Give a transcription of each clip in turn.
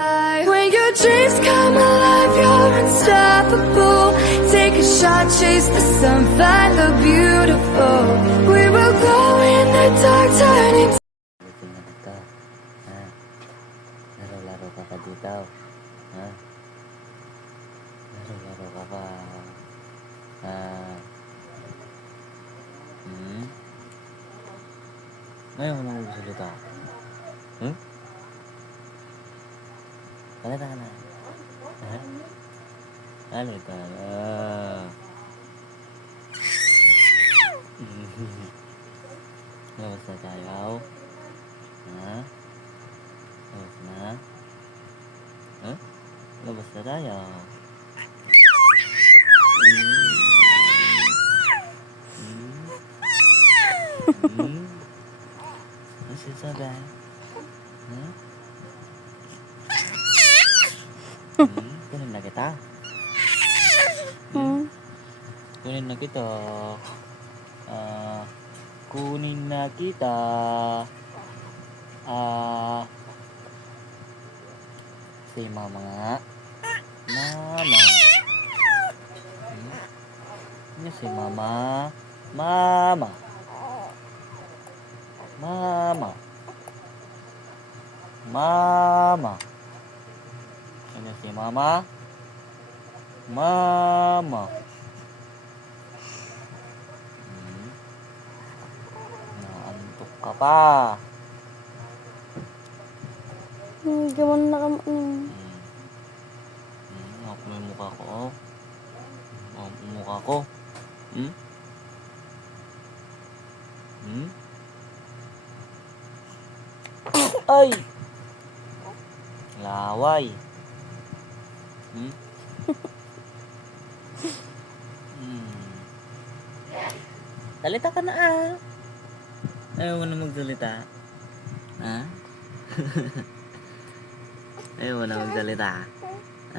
When your dreams come alive, you're unstoppable. Take a shot, chase the sun, find the beautiful. We will glow in the dark, turning. Ito na ito. Ha? Laro-laro ka pa dito. Ha? Laro-laro ka pa. Ha? Ngayon mo magsalita. Salita ka na. Ha? Salita na. Labas na tayo. Ha? Labas na. Ha? Labas na tayo. Ano sinasabi? Ha? Kunin na kita. Kunin na kita. Kunin na kita. Si mama nga. Mama. Ini si mama. Mama. Mama. Mama. Ini si mama. Mama. Naantok ka pa. Gawan na ka mo. Ako na yung mukha ko. Ang mukha ko. Ay! Laway. Salita ka na Ayaw mo na magsalita. Ha? Ayaw mo na magsalita.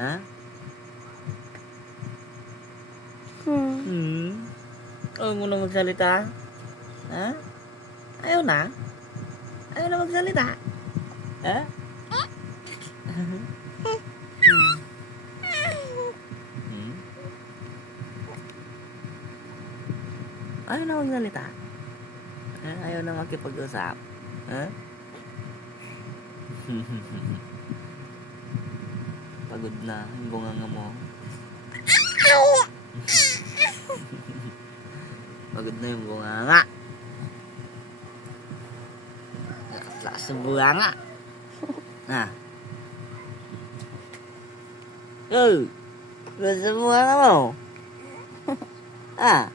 Ha? Ayaw mo na magsalita. Ha? Ayaw na? Ayaw na magsalita. Ha? Ayaw na magsalita. Ayaw na makipag-usap. Ha? Pagod na yung bunganga mo. Pagod na yung bunganga. Nakatlakas sa bunganga. Ha? Oh! Basta bunganga mo? Ha?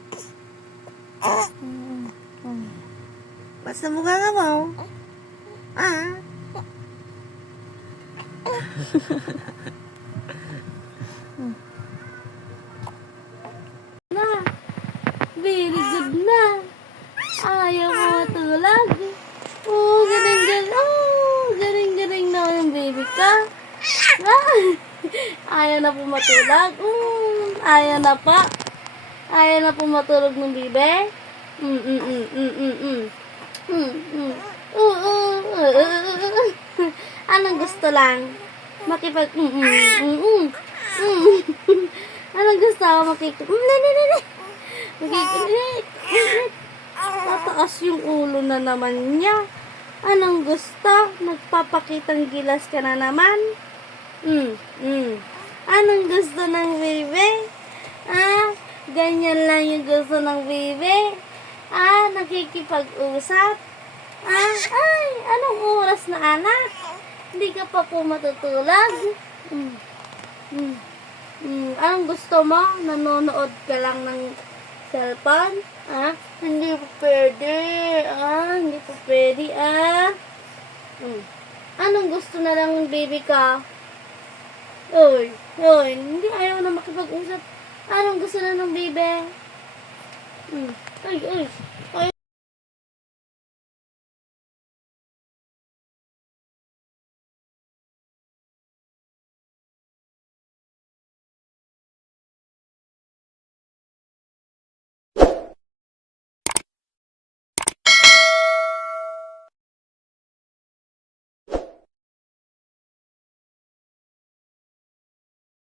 Basta bunganga mo? Ha? Na. Very good na. Ayaw mo matulog. Galing-galing. Galing-galing na yung baby ka. Ayaw na po matulog. Ayaw na pa. Ayaw na po matulog ng bebe. Anong gusto lang? Makipag Anong gusto mo Tataas yung ulo na naman niya. Anong gusto? Nagpapakitang gilas ka na naman. Anong gusto ng bebe? Ganyan lang yung gusto ng bebe. Nakikipag-usap. Ay, anong oras na anak? Hindi ka pa po matutulog. Anong gusto mo? Nanonood ka lang ng cellphone? Hindi po pwede. Hindi po pwede. Anong gusto na lang ng baby ka? Oy, hindi ayaw na makipag-usap. Anong gusto na ng baby? Ay.